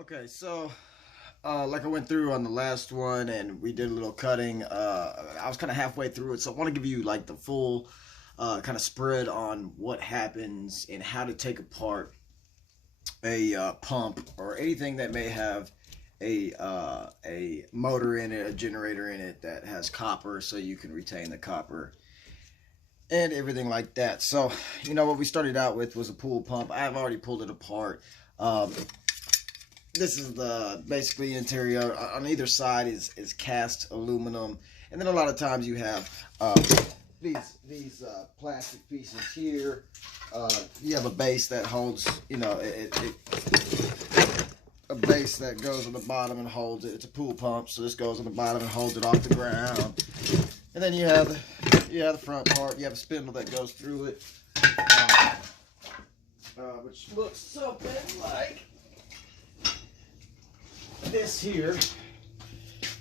Okay, so like I went through on the last one and we did a little cutting. I was kind of halfway through it, so I want to give you like the full kind of spread on what happens and how to take apart a pump or anything that may have a motor in it, a generator in it that has copper, so you can retain the copper and everything like that. So, what we started out with was a pool pump. I have already pulled it apart. This is the basically interior. On either side is cast aluminum, and then a lot of times you have these plastic pieces here. You have a base that holds, a base that goes on the bottom and holds it. It's a pool pump, so this goes on the bottom and holds it off the ground. And then you have the front part. You have a spindle that goes through it, which looks something like this here.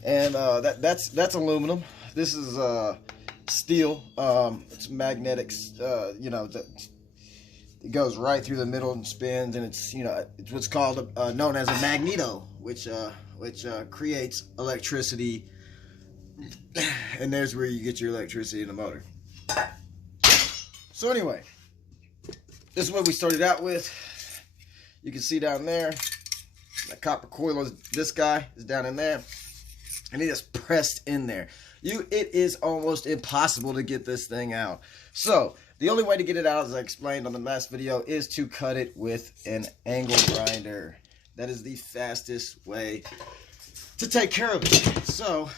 And that's aluminum. This is steel. It's magnetics. It goes right through the middle and spins, and it's what's called known as a magneto, which creates electricity, and there's where you get your electricity in the motor. So anyway, this is what we started out with. You can see down there, the copper coil is this guy is down in there, and it is pressed in there. It is almost impossible to get this thing out. So the only way to get it out, as I explained on the last video, is to cut it with an angle grinder. That is the fastest way to take care of it. So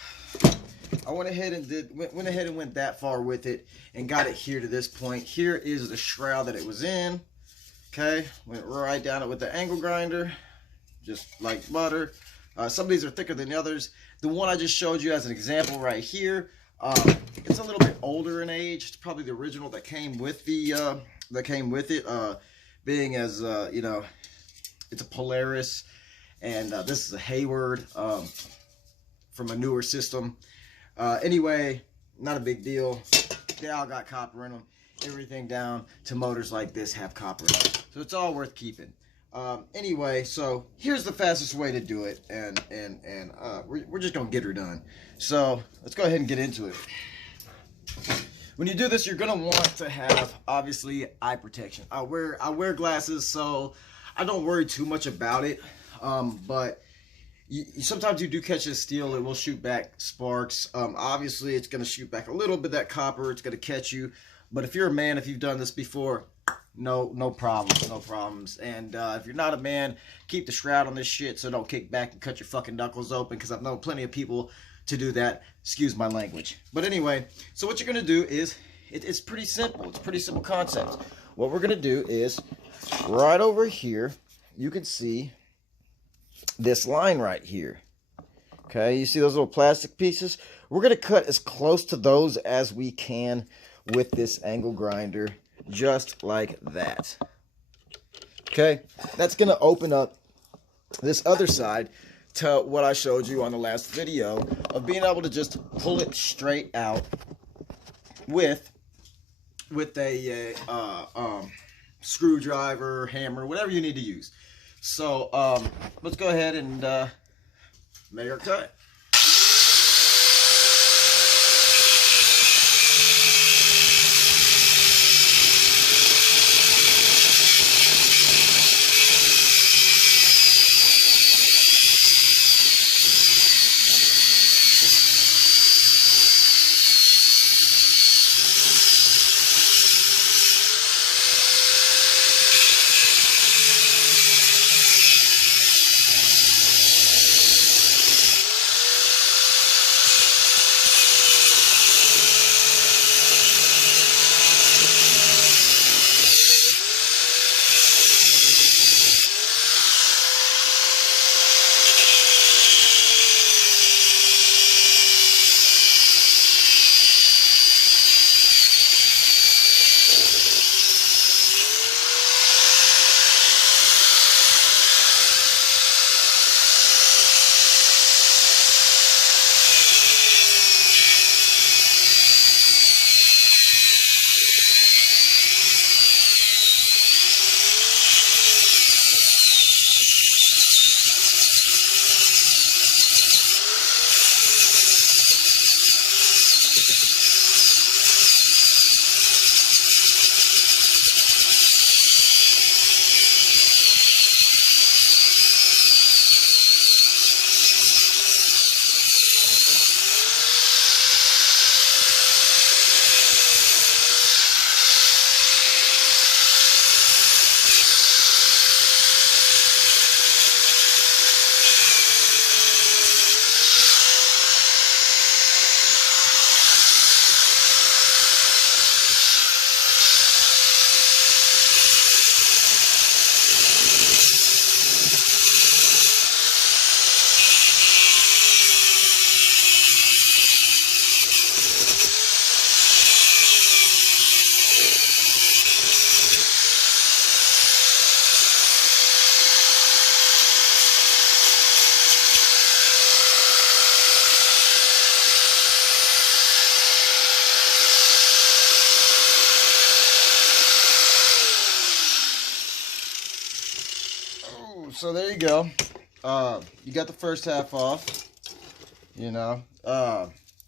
I went ahead and went that far with it and got it here to this point. Here is the shroud that it was in. Okay, went right down it with the angle grinder, just like butter. Some of these are thicker than the others. The one I just showed you as an example right here, it's a little bit older in age. It's probably the original that came with it. Being as it's a Polaris, and this is a Hayward from a newer system. Anyway, not a big deal. They all got copper in them. Everything down to motors like this have copper in them, so it's all worth keeping. Anyway, so here's the fastest way to do it, and we're just gonna get her done. So let's go ahead and get into it. When you do this, you're gonna want to have obviously eye protection. I wear glasses, so I don't worry too much about it. But sometimes you do catch this steel, it will shoot back sparks. Obviously, it's gonna shoot back a little bit that copper. It's gonna catch you. But if you're a man, if you've done this before, no problems. And if you're not a man, keep the shroud on this shit so don't kick back and cut your fucking knuckles open, because I've known plenty of people to do that. Excuse my language. But anyway, so what you're gonna do is it's pretty simple. It's a pretty simple concept. What we're gonna do is right over here, you can see this line right here. Okay, you see those little plastic pieces? We're gonna cut as close to those as we can with this angle grinder, just like that. Okay, that's gonna open up this other side to what I showed you on the last video of being able to just pull it straight out with a screwdriver, hammer, whatever you need to use. So let's go ahead and make our cut. so there you go. You got the first half off, you know.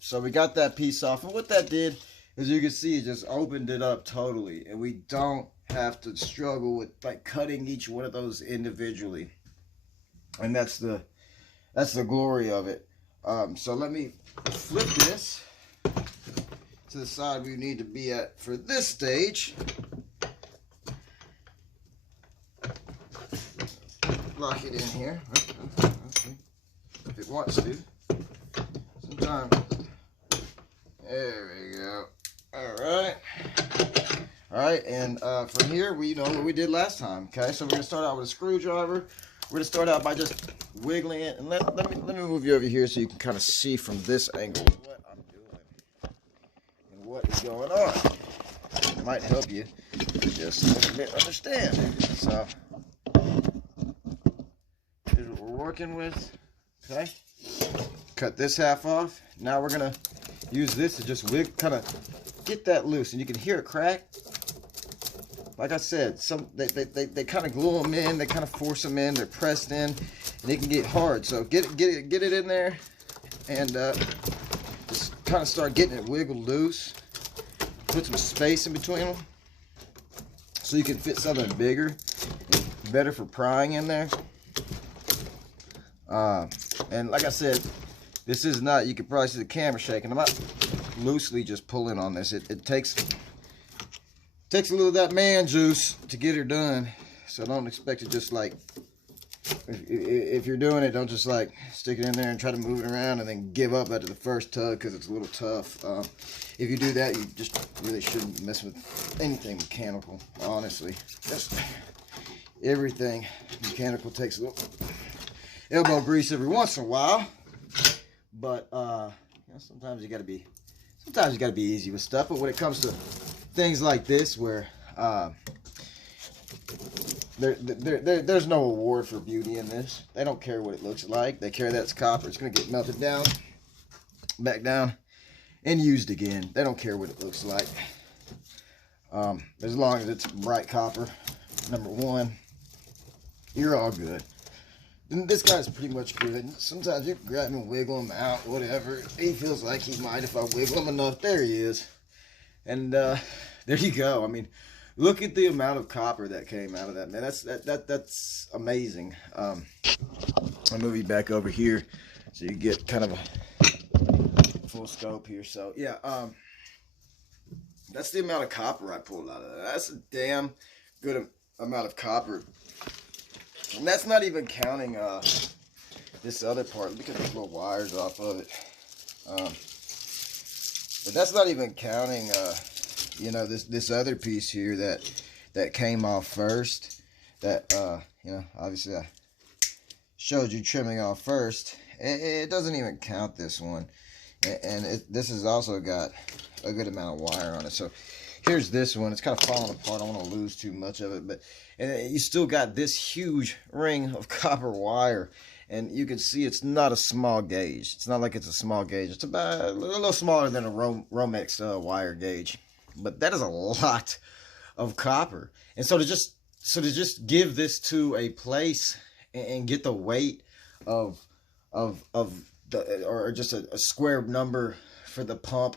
So we got that piece off, and what that did, as you can see, it just opened it up totally, and we don't have to struggle with like cutting each one of those individually, and that's the glory of it. So let me flip this to the side we need to be at for this stage. Lock it in here. Okay. If it wants to. Sometimes. There we go. Alright. Alright, and from here, we know what we did last time. Okay, so we're going to start out with a screwdriver. We're going to start out by just wiggling it. And let me move you over here so you can kind of see from this angle what I'm doing and what is going on. It might help you just a little bit understand. So, here's what we're working with. Okay, cut this half off. Now we're going to use this to just kind of get that loose, and you can hear it crack. Like I said, they kind of glue them in, they kind of force them in, they're pressed in, and they can get hard. So get it in there, and just kind of start getting it wiggled loose. Put some space in between them, so you can fit something bigger, better for prying in there. And like I said, this is not, you can probably see the camera shaking. I'm not loosely just pulling on this. It takes a little of that man juice to get her done. So don't expect it just like, if you're doing it, don't just like stick it in there and try to move it around and then give up after the first tug because it's a little tough. If you do that, you just really shouldn't mess with anything mechanical, honestly. Just everything mechanical takes a little elbow grease every once in a while. But you know, sometimes you gotta be easy with stuff. But when it comes to things like this, where there's no award for beauty in this. They don't care what it looks like. They care that it's copper. It's gonna get melted down, back down, and used again. They don't care what it looks like. As long as it's bright copper, number one, you're all good. And this guy's pretty much good. Sometimes you can grab him and wiggle him out, whatever. He feels like he might if I wiggle him enough. There he is. And there you go. I mean, look at the amount of copper that came out of that, man. That's amazing. I'll move you back over here so you get kind of a full scope here. So yeah, that's the amount of copper I pulled out of that. That's a damn good amount of copper. And that's not even counting this other part. Look at those little wires off of it. But that's not even counting, you know, this other piece here that came off first. That you know, obviously I showed you trimming off first. It doesn't even count this one, and this has also got a good amount of wire on it. So here's this one. It's kind of falling apart. I don't want to lose too much of it, but and you still got this huge ring of copper wire, and you can see it's not a small gauge. It's not like it's a small gauge. It's about a little smaller than a Romex wire gauge, but that is a lot of copper. And so to just give this to a place and get the weight of the, or just a square number for the pump,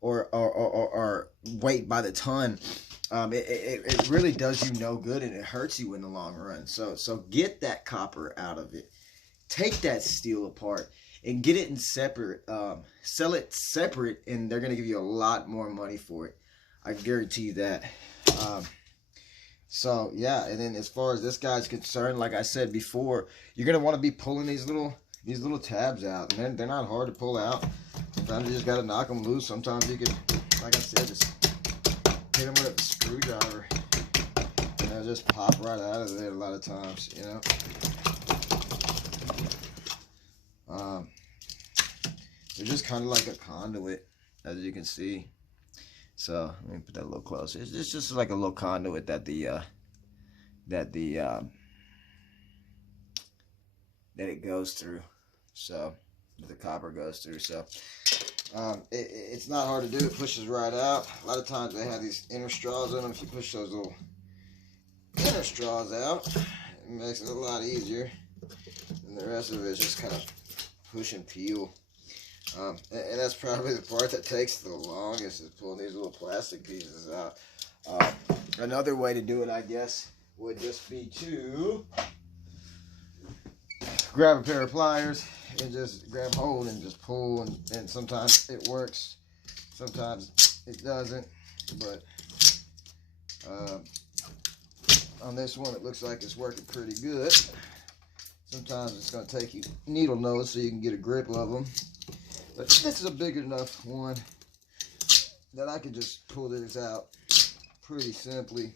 or weight by the ton, it really does you no good, and it hurts you in the long run. So get that copper out of it. Take that steel apart and get it in separate. Sell it separate, and they're gonna give you a lot more money for it. I guarantee you that. So yeah, and then as far as this guy's concerned, like I said before, you're gonna want to be pulling these little tabs out, and they're not hard to pull out. Sometimes you just gotta knock them loose. Sometimes you can, like I said, just hit them with a screwdriver, and they'll just pop right out of there a lot of times, you know. They're just kind of like a conduit, as you can see. So let me put that a little closer. It's just like a little conduit that it goes through. So the copper goes through. So it's not hard to do. It pushes right out. A lot of times they have these inner straws in them. If you push those little inner straws out, it makes it a lot easier. And the rest of it is just kind of push and peel. And that's probably the part that takes the longest, is pulling these little plastic pieces out. Another way to do it, I guess, would just be to grab a pair of pliers and just grab hold and just pull, and sometimes it works, sometimes it doesn't, but on this one it looks like it's working pretty good. Sometimes it's going to take you needle nose so you can get a grip of them, but this is a big enough one that I can just pull this out pretty simply,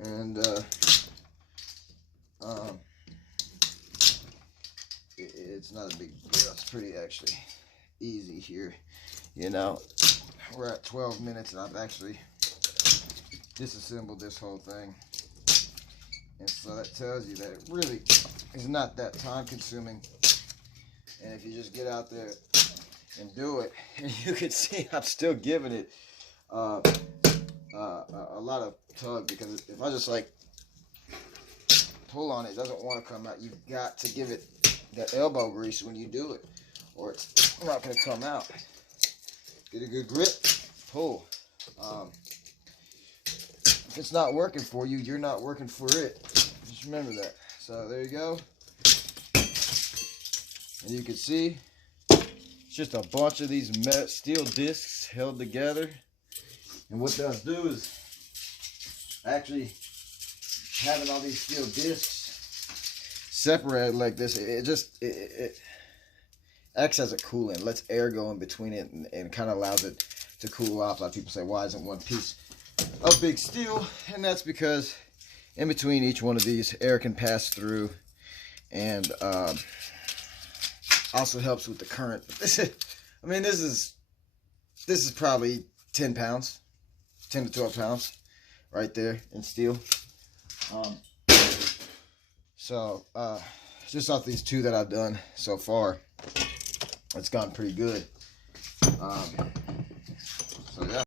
and it's not a big deal. It's pretty actually easy here. You know, we're at 12 minutes and I've actually disassembled this whole thing, and so that tells you that it really is not that time consuming. And if you just get out there and do it, and you can see I'm still giving it a lot of tug, because if I just like pull on it, it doesn't want to come out. You've got to give it that elbow grease when you do it, or it's not going to come out. Get a good grip, pull. If it's not working for you, you're not working for it. Just remember that. So there you go. And you can see it's just a bunch of these steel discs held together. And what those do is, actually having all these steel discs separated like this, it acts as a coolant, lets air go in between it, and kind of allows it to cool off. A lot of people say, why isn't one piece of big steel? And that's because in between each one of these, air can pass through, and also helps with the current. I mean, this is probably 10 pounds, 10 to 12 pounds right there in steel. So just off these two that I've done so far, it's gone pretty good.